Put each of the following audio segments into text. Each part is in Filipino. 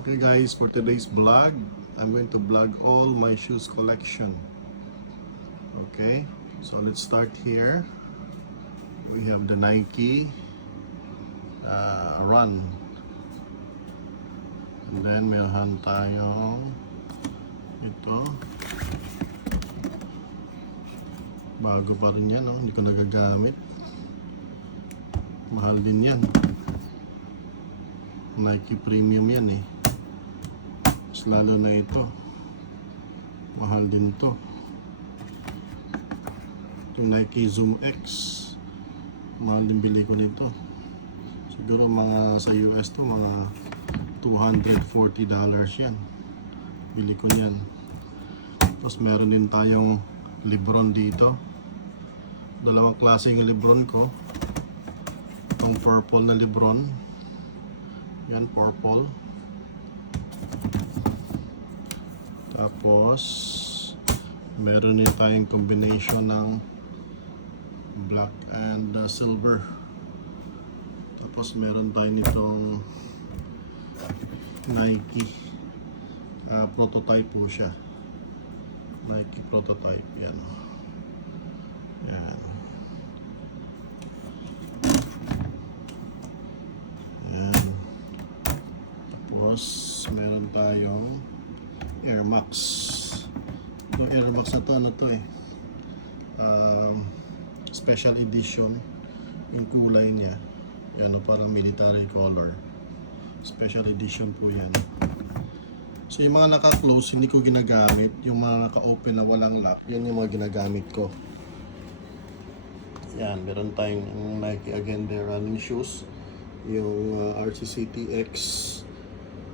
Okay guys, for today's vlog, I'm going to vlog all my shoes collection. Okay, so let's start here. We have the Nike Run. And then meron tayong ito. Bago pa rin yan, no? Hindi ko nagagamit. Mahal din yan. Nike Premium yan eh. Mas lalo na ito. Mahal din to. Yung Nike Zoom X. Mahal din bili ko nito. Siguro mga sa US to mga $240 yan. Bili ko niyan. Tapos meron din tayong Lebron dito. Dalawang klase yung Lebron ko. Itong purple na Lebron. Yan, purple. Tapos meron din tayong combination ng black and silver. Tapos meron tayo nitong Nike prototype po siya. Nike prototype. Yan. Yan. Yan. Tapos meron tayong Air Max. Yung Air Max na to, ano to eh, special edition. Yung kulay niya, yan o, parang military color. Special edition po yan. So yung mga naka-close hindi ko ginagamit. Yung mga naka-open na walang lock, yan yung mga ginagamit ko. Yan, meron tayong Nike Agenda running shoes, yung RCCTX,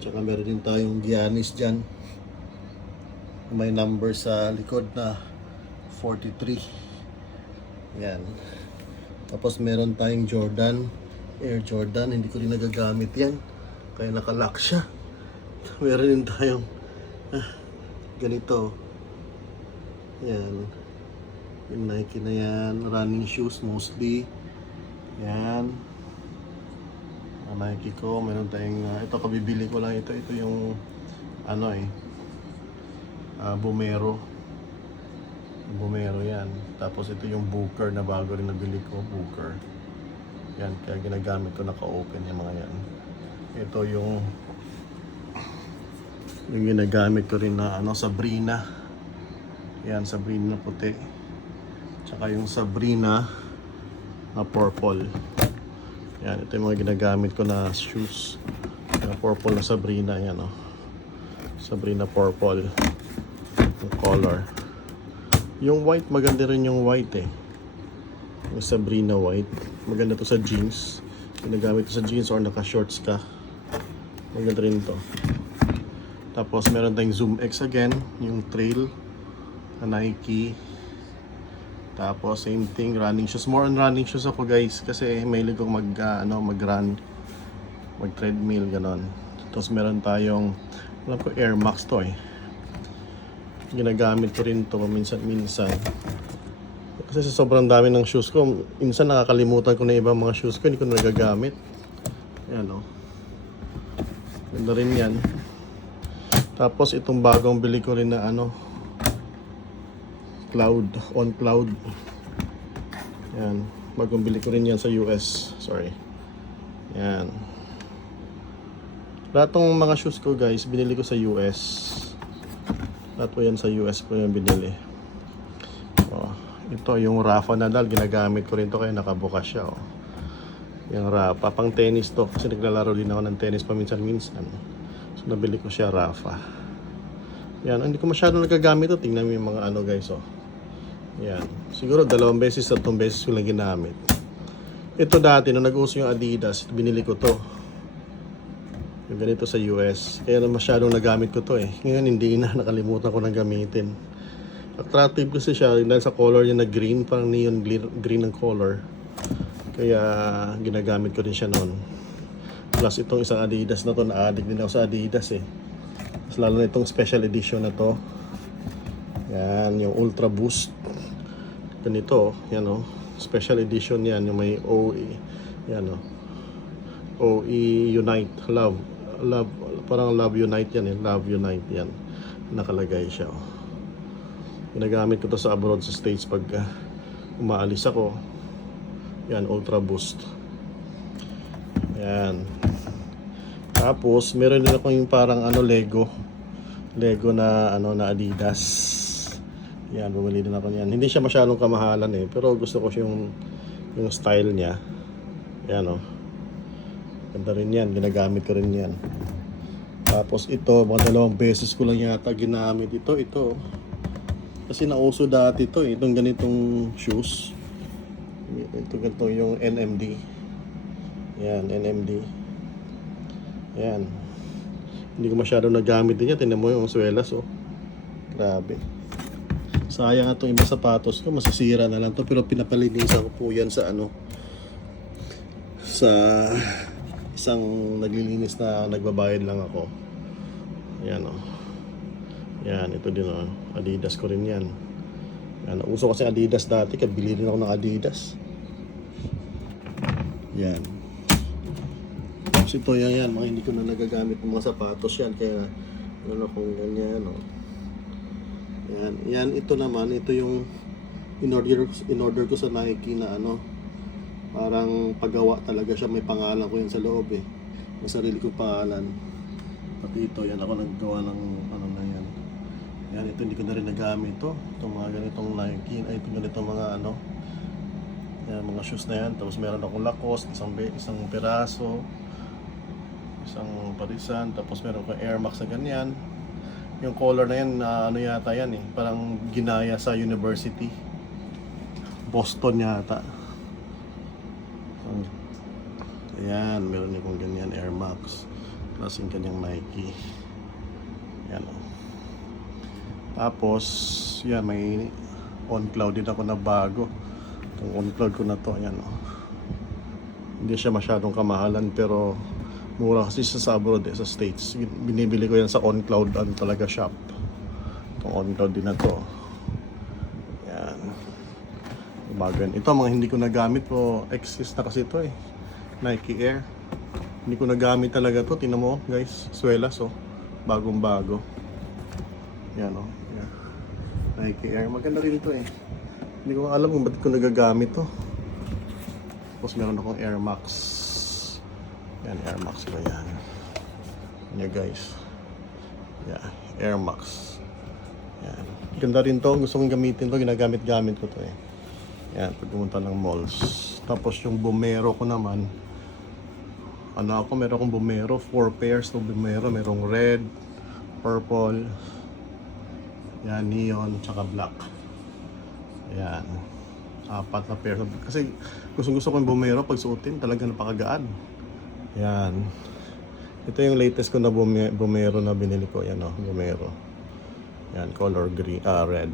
tsaka meron din tayong Giannis dyan. May number sa likod na 43. Yan. Tapos meron tayong Jordan, Air Jordan. Hindi ko rin nagagamit yan, kaya nakalock siya. Meron din tayong ganito. Yan. Yung Nike na yan. Running shoes mostly. Yan. Ang Nike ko. Meron tayong ito, kabibili ko lang ito. Ito yung ano eh, Vomero yan. Tapos ito yung Booker na bago rin nabili ko. Booker yan, kaya ginagamit ko, naka-open yung mga yan. Ito yung ginagamit ko rin na ano, Sabrina. Yan, Sabrina na puti. Tsaka yung Sabrina na purple. Yan, ito yung mga ginagamit ko na shoes. Yung purple na Sabrina, yan o. Sabrina purple yung color. Yung white, maganda rin yung white eh. Yung Sabrina white. Maganda to sa jeans. Ginagamit to sa jeans or naka-shorts ka. Maganda rin to. Tapos meron tayong Zoom X again. Yung trail na Nike. Tapos same thing, running shoes. More on running shoes ako guys. Kasi mahilig ko mag-run. Mag-treadmill, ganon. Tapos meron tayong, alam ko Air Max to eh. Ginagamit ko rin to minsan-minsan. Kasi sa sobrang dami ng shoes ko, minsan nakakalimutan ko na ibang mga shoes ko, hindi ko na nagagamit. Ayan o. Ganda rin yan. Tapos itong bagong bili ko rin na ano, Cloud, On Cloud. Ayan. Bagong bili ko rin yan sa US. Sorry. Ayan. Lahat ng mga shoes ko guys, binili ko sa US. Lahat po yan sa US po yung binili. Oh, ito yung Rafa Nadal, ginagamit ko rin to kaya nakabukas siya. Oh. Yung Rafa, pang tennis to kasi naglalaro din ako ng tennis paminsan-minsan. So nabili ko siya Rafa. Yan, hindi ko masyadong nagagamit to. Tingnan mo yung mga ano guys. Oh. Yan, siguro 2 beses at 3 beses ko lang ginamit. Ito dati nung nag-uso yung Adidas, binili ko to. Yung ganito sa US. Kaya masyadong nagamit ko to eh. Ngayon hindi na, nakalimutan ko nang gamitin. Attractive kasi siya dahil sa color niya na green, parang neon green ang color. Kaya ginagamit ko din siya noon. Plus itong isang Adidas na to, na-addict din ako sa Adidas eh. Mas lalo na itong special edition na to. Yan, yung Ultra Boost. Ganito, yan o. Special edition yan, yung may OE. Yan o. OE Unite, Love Parang Love Unite yan eh. Love Unite yan. Nakalagay siya. Oh. Ginagamit ko to sa abroad sa States pag umaalis ako. Yan, Ultra Boost. Yan. Tapos, meron din ako yung parang Lego. Lego na na Adidas. Yan, bumili din ako niyan. Hindi siya masyadong kamahalan eh, pero gusto ko yung style niya. Yan oh. Ganda rin yan, ginagamit ko rin yan. Tapos ito, mga 2 beses ko lang yata ginamit ito. Kasi nauso dati ito eh, itong ganitong shoes. Ito ganito yung NMD. Yan, NMD. Yan. Hindi ko masyado nagamit din yan. Tingnan mo yung swelas oh. Grabe. Sayang itong iba sapatos ko, masisira na lang to, pero pinapalinisan ko po yan sa sa isang naglilinis na nagbabayad lang ako. Yan oh. Yan, ito din oh. Adidas ko rin yan. Yan, uso kasi Adidas dati, kaya bili rin ako ng Adidas. Yan. Tapos ito yan, mga hindi ko na nagagamit ng mga sapatos yan, kaya kung ganyan oh. Yan, ito naman, ito yung in-order ko sa Nike na parang paggawa talaga siya, may pangalan ko yan sa loob eh. May sarili kong pangalan. Pati ito, yan ako naggawa ng na yan. Yan, ito hindi ko na rin nagamit to. Itong mga ganitong Nike, ay itong ganitong mga yan, mga shoes na yan. Tapos meron akong Lacoste, isang piraso, isang parisan, tapos meron akong Air Max na ganyan. Yung color na yan, yata yan eh. Parang ginaya sa university. Boston yata. Ayan, meron akong ganyan Air Max. Klaseng kanyang Nike. Yan o. Tapos, yan, may on-cloud din ako na bago. Itong on-cloud ko na to, yan o. Hindi siya masyadong kamahalan, pero mura kasi sa abroad sa States. Binibili ko yan sa OnCloud talaga shop. Itong OnCloud din na to. Yan. Bago yan. Ito mga hindi ko nagamit po. Exist na kasi ito eh. Nike Air. Hindi ko nagamit talaga to. Tingnan mo guys. Swelas oh. Bagong bago. Yan oh. Yan. Nike Air. Maganda rin ito eh. Hindi ko alam kung ba't ko nagagamit to. Tapos meron akong Air Max. Yan, Air Max ko yan. Yan guys. Yeah, Air Max. Yan. Ganda rin to. Gusto kong gamitin to. Ginagamit-gamit ko to eh. Yan, pag pumunta ng malls. Tapos yung Vomero ko naman. Meron akong Vomero. 4 pairs ng Vomero. Merong red, purple, yan, neon, tsaka black. Yan. 4 na pair. Kasi gusto ko yung Vomero pag suotin. Talaga napakagaan. Yan. Ito yung latest ko na Vomero na binili ko. Yan o, Vomero. Yan, color green, red.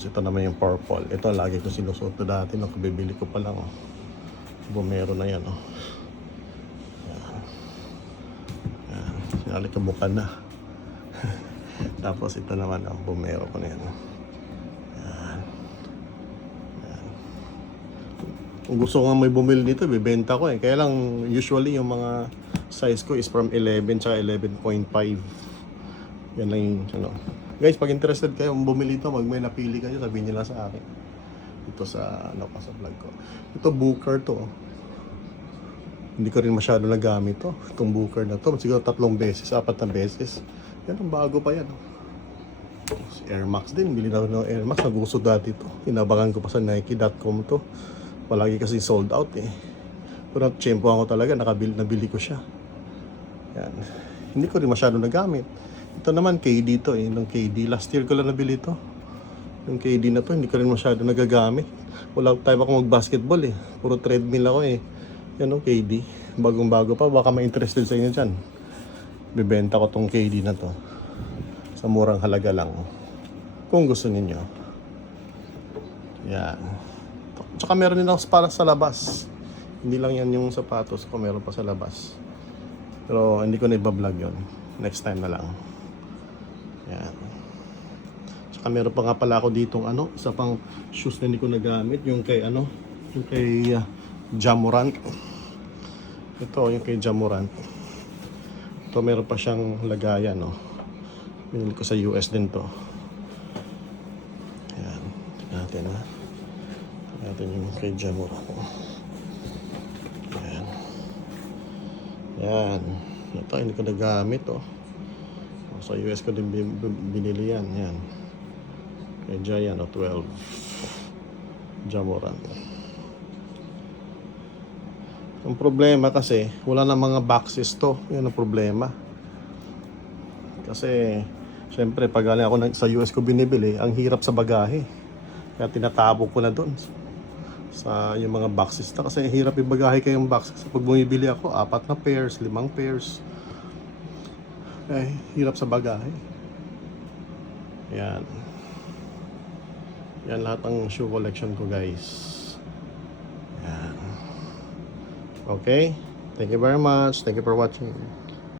So, ito naman yung purple. Ito, lagi ko sinusuot na dati. Nung kabibili ko pa lang. Oh. Vomero na yan. Oh. Yan. Yan. Sinalikabukan na. Tapos ito naman ang Vomero ko na yan. Oh. Kung gusto ko nga may bumili dito, bibenta ko eh. Kaya lang, usually yung mga size ko is from 11 tsaka 11.5. Yan lang yung, Guys, pag interested kayo bumili ito, may napili kayo, sabihin nila sa akin. Ito sa, sa vlog ko. Ito, Booker to. Hindi ko rin masyado nagamit to. Itong Booker na to. Siguro 3 beses, 4 na beses. Yan, ang bago pa yan. Si Air Max din. Bili na ng Air Max. Nagusto dati to. Inabangan ko pa sa Nike.com to. Palagi kasi sold out eh. Pero tiyempo ako talaga, nabili ko siya. Yan. Hindi ko rin masyado nagamit. Ito naman KD to eh, yung KD. Last year ko lang nabili to. Yung KD na to, hindi ko rin masyado nagagamit. Wala time ako mag-basketball eh. Puro treadmill ako eh. Yan o, KD. Bagong-bago pa, baka ma-interested sa inyo dyan. Bibenta ko tong KD na to. Sa murang halaga lang. Kung gusto ninyo. Yan. Tsaka meron din ako para sa labas. Hindi lang yan yung sapatos ko, meron pa sa labas. Pero hindi ko na iba-vlog yun. Next time na lang. Yan. Tsaka meron pa nga pala ako ditong isa pang shoes na hindi ko nagamit. Yung kay yung kay Jamorant. Ito yung kay Jamorant. Ito meron pa siyang lagayan, no. Binili ko sa US din to. Ayan. Tignan natin, ha. Tignan natin yung kay Jamoran. Ayan. Ayan. Ito, hindi ko nagamit, oh. Sa US ko din binili yan. Ayan. Kay Giant, 12. Jamoran. Ang problema kasi, wala na mga boxes to. Yan ang problema. Kasi, syempre, pag galing ako sa US ko binibili, ang hirap sa bagahe. Kaya tinatabo ko na doon sa yung mga boxes na. Kasi hirap yung bagahe kayong boxes. Pag bumibili ako, 4 na pairs, 5 pairs. Eh, hirap sa bagahe. Yan. Yan lahat ng shoe collection ko, guys. Yan. Okay? Thank you very much. Thank you for watching.